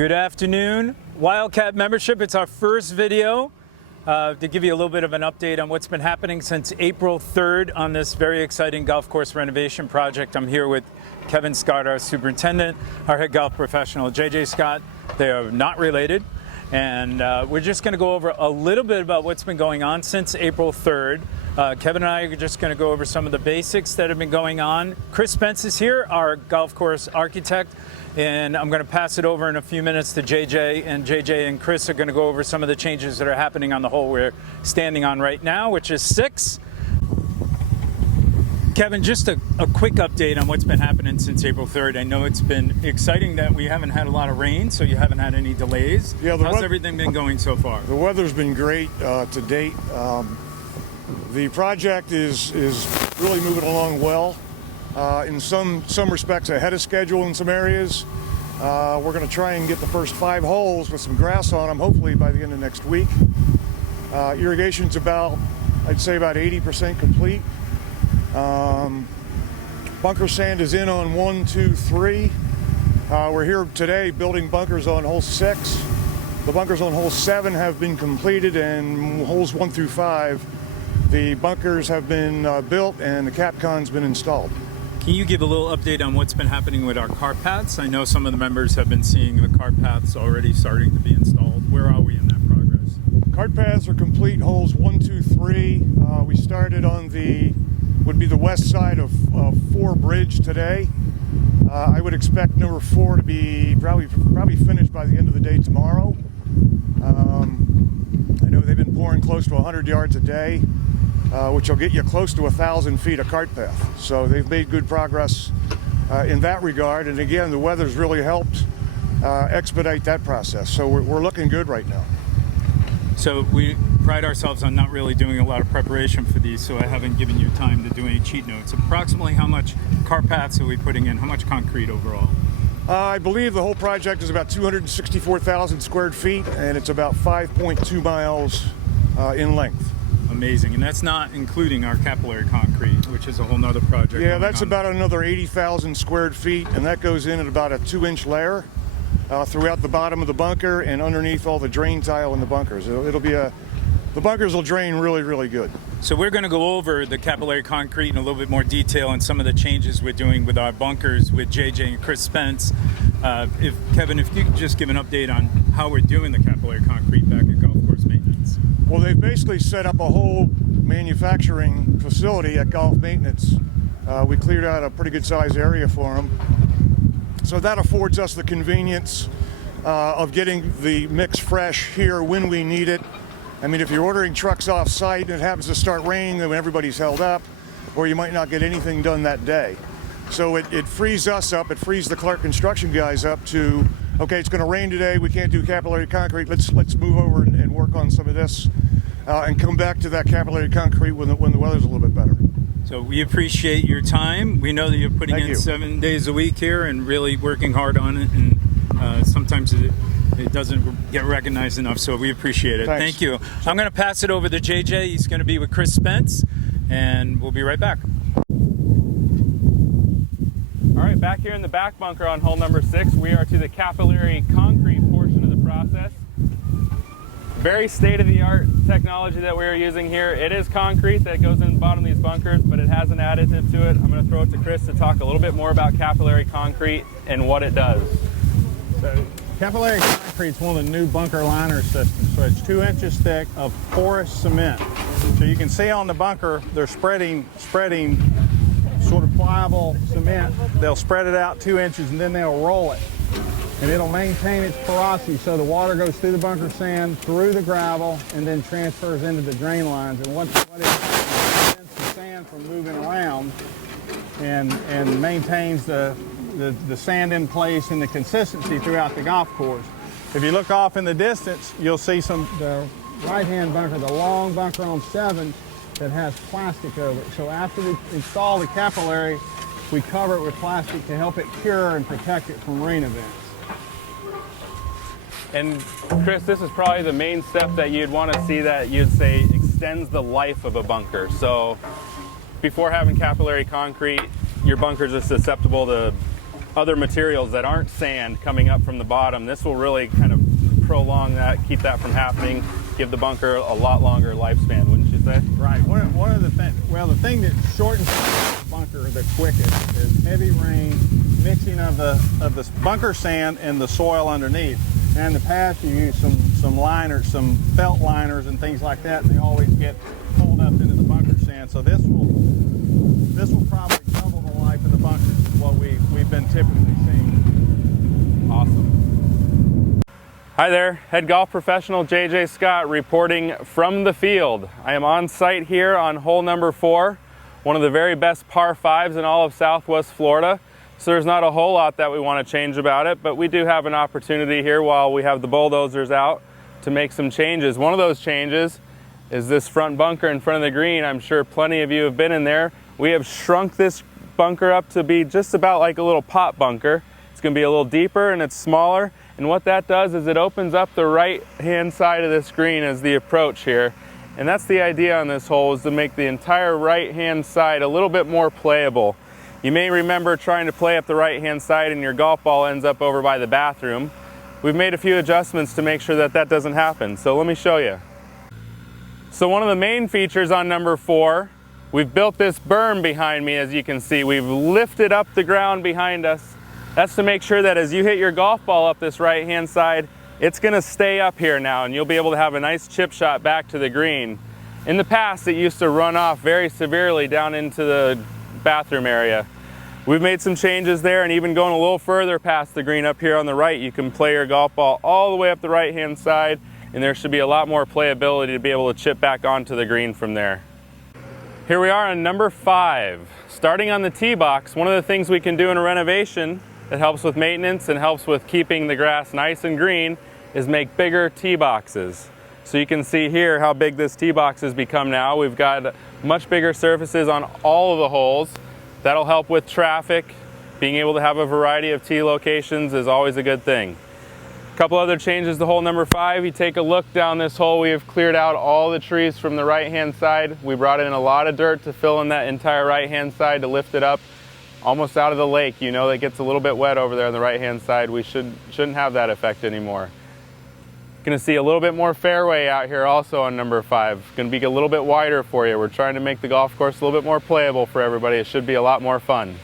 Good afternoon, Wildcat membership. It's our first video to give you a little bit of an update on what's been happening since April 3rd on this very exciting golf course renovation project. I'm here with Kevin Scott, our superintendent, our head golf professional, JJ Scott. They are not related. And we're just going to go over a little bit about what's been going on since April 3rd. Kevin and I are just going to go over some of the basics that have been going on. Kris Spence is here, our golf course architect, and I'm going to pass it over in a few minutes to JJ, and JJ and Kris are going to go over some of the changes that are happening on the hole we're standing on right now, which is 6. Kevin, just a quick update on what's been happening since April 3rd. I know it's been exciting that we haven't had a lot of rain, so you haven't had any delays. Yeah, how's everything been going so far? The weather's been great to date. The project is really moving along well. In some respects ahead of schedule in some areas. We're going to try and get the first 5 holes with some grass on them, hopefully by the end of next week. Irrigation's I'd say about 80% complete. Bunker sand is in on 1, 2, 3. We're here today building bunkers on hole 6. The bunkers on hole 7 have been completed, and holes 1 through 5, the bunkers have been built and the CapCon's been installed. Can you give a little update on what's been happening with our cart paths? I know some of the members have been seeing the cart paths already starting to be installed. Where are we in that progress? Cart paths are complete, holes 1, 2, 3. We started on the west side of 4 Bridge today. I would expect number 4 to be probably finished by the end of the day tomorrow. I know they've been pouring close to 100 yards a day, which will get you close to 1,000 feet of cart path. So they've made good progress in that regard. And again, the weather's really helped expedite that process. So we're looking good right now. So we pride ourselves on not really doing a lot of preparation for these, so I haven't given you time to do any cheat notes. Approximately how much cart paths are we putting in? How much concrete overall? I believe the whole project is about 264,000 square feet, and it's about 5.2 miles in length. Amazing, and that's not including our capillary concrete, which is a whole nother project. Yeah, that's about another 80,000 square feet, and that goes in at about a 2-inch layer throughout the bottom of the bunker and underneath all the drain tile in the bunkers. The bunkers will drain really, really good. So we're going to go over the capillary concrete in a little bit more detail and some of the changes we're doing with our bunkers with JJ and Kris Spence. Kevin, if you could just give an update on how we're doing the capillary concrete back at golf course maintenance. Well, they've basically set up a whole manufacturing facility at golf maintenance. We cleared out a pretty good sized area for them. So that affords us the convenience of getting the mix fresh here when we need it. I mean, if you're ordering trucks off site and it happens to start raining, then everybody's held up, or you might not get anything done that day. So it frees us up, it frees the Clark construction guys up to, okay, it's going to rain today, we can't do capillary concrete, let's move over and work on some of this and come back to that capillary concrete when the weather's a little bit better. So we appreciate your time. We know that you're putting in 7 days a week here and really working hard on it, and sometimes it doesn't get recognized enough, so we appreciate it. Thanks. Thank you. I'm going to pass it over to JJ. He's going to be with Kris Spence, and we'll be right back. All right, back here in the back bunker on hole number 6, we are to the capillary concrete portion of the process. Very state-of-the-art technology that we are using here. It is concrete that goes in the bottom of these bunkers, but it has an additive to it. I'm going to throw it to Kris to talk a little bit more about capillary concrete and what it does. So, capillary concrete is one of the new bunker liner systems. So it's 2 inches thick of porous cement. So you can see on the bunker, they're spreading sort of pliable cement. They'll spread it out 2 inches and then they'll roll it. And it'll maintain its porosity, so the water goes through the bunker sand, through the gravel, and then transfers into the drain lines. And what it prevents the sand from moving around and maintains the sand in place and the consistency throughout the golf course. If you look off in the distance, you'll see the right-hand bunker, the long bunker on 7, that has plastic over it. So after we install the capillary, we cover it with plastic to help it cure and protect it from rain events. And Kris, this is probably the main step that you'd want to see that you'd say extends the life of a bunker. So before having capillary concrete, your bunkers are susceptible to other materials that aren't sand coming up from the bottom. This will really kind of prolong that, keep that from happening, give the bunker a lot longer lifespan, wouldn't you say? Right. One of the things, well, the thing that shortens the bunker the quickest is heavy rain, mixing of the bunker sand and the soil underneath. And in the past, you use some liners, some felt liners and things like that, and they always get pulled up into the bunker sand. So this will probably double the life of the bunkers, is what we've been typically seeing. Awesome. Hi there, head golf professional JJ Scott reporting from the field. I am on site here on hole number 4, one of the very best par 5s in all of Southwest Florida. So there's not a whole lot that we want to change about it, but we do have an opportunity here while we have the bulldozers out to make some changes. One of those changes is this front bunker in front of the green. I'm sure plenty of you have been in there. We have shrunk this bunker up to be just about like a little pot bunker. It's going to be a little deeper and it's smaller. And what that does is it opens up the right-hand side of this green as the approach here. And that's the idea on this hole, is to make the entire right-hand side a little bit more playable. You may remember trying to play up the right-hand side and your golf ball ends up over by the bathroom. We've made a few adjustments to make sure that that doesn't happen. So let me show you. So one of the main features on number 4, we've built this berm behind me, as you can see. We've lifted up the ground behind us. That's to make sure that as you hit your golf ball up this right-hand side, it's gonna stay up here now and you'll be able to have a nice chip shot back to the green. In the past, it used to run off very severely down into the bathroom area. We've made some changes there, and even going a little further past the green up here on the right, you can play your golf ball all the way up the right-hand side, and there should be a lot more playability to be able to chip back onto the green from there. Here we are on number 5. Starting on the tee box, one of the things we can do in a renovation that helps with maintenance and helps with keeping the grass nice and green is make bigger tee boxes. So you can see here how big this tee box has become now. We've got much bigger surfaces on all of the holes. That'll help with traffic. Being able to have a variety of tee locations is always a good thing. A couple other changes to hole number 5. You take a look down this hole, we have cleared out all the trees from the right-hand side. We brought in a lot of dirt to fill in that entire right-hand side to lift it up almost out of the lake. You know that gets a little bit wet over there on the right-hand side. We shouldn't have that effect anymore. Going to see a little bit more fairway out here also on number 5. Going to be a little bit wider for you. We're trying to make the golf course a little bit more playable for everybody. It should be a lot more fun.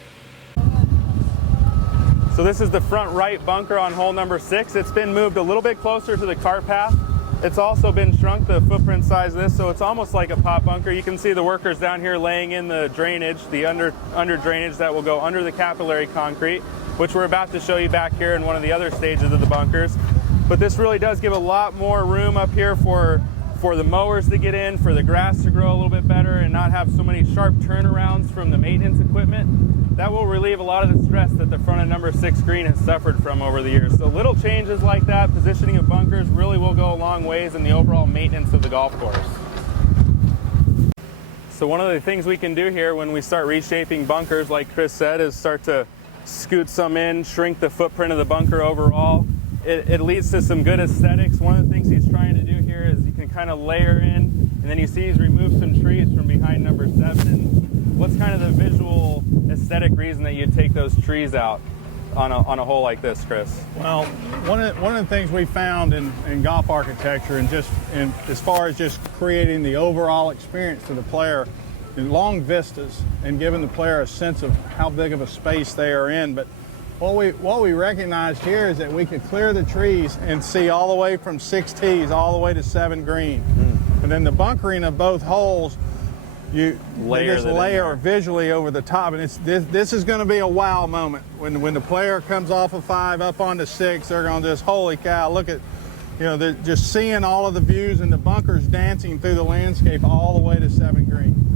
So this is the front right bunker on hole number 6. It's been moved a little bit closer to the cart path. It's also been shrunk, the footprint size of this, so it's almost like a pot bunker. You can see the workers down here laying in the drainage, the under drainage that will go under the capillary concrete, which we're about to show you back here in one of the other stages of the bunkers. But this really does give a lot more room up here for the mowers to get in, for the grass to grow a little bit better and not have so many sharp turnarounds from the maintenance equipment. That will relieve a lot of the stress that the front of number 6 green has suffered from over the years. So little changes like that, positioning of bunkers, really will go a long ways in the overall maintenance of the golf course. So one of the things we can do here when we start reshaping bunkers, like Kris said, is start to scoot some in, shrink the footprint of the bunker overall. It leads to some good aesthetics. One of the things he's trying to do here is you can kind of layer in, and then you see he's removed some trees from behind number 7. And what's kind of the visual aesthetic reason that you'd take those trees out on a hole like this, Kris? Well, one of the things we found in golf architecture and as far as just creating the overall experience to the player, in long vistas and giving the player a sense of how big of a space they are in. But what we recognized here is that we could clear the trees and see all the way from 6 tees all the way to 7 green. And then the bunkering of both holes, you layer visually over the top, and this is going to be a wow moment when the player comes off of 5 up onto 6. They're going to just, holy cow, look at, they're just seeing all of the views and the bunkers dancing through the landscape all the way to 7 green.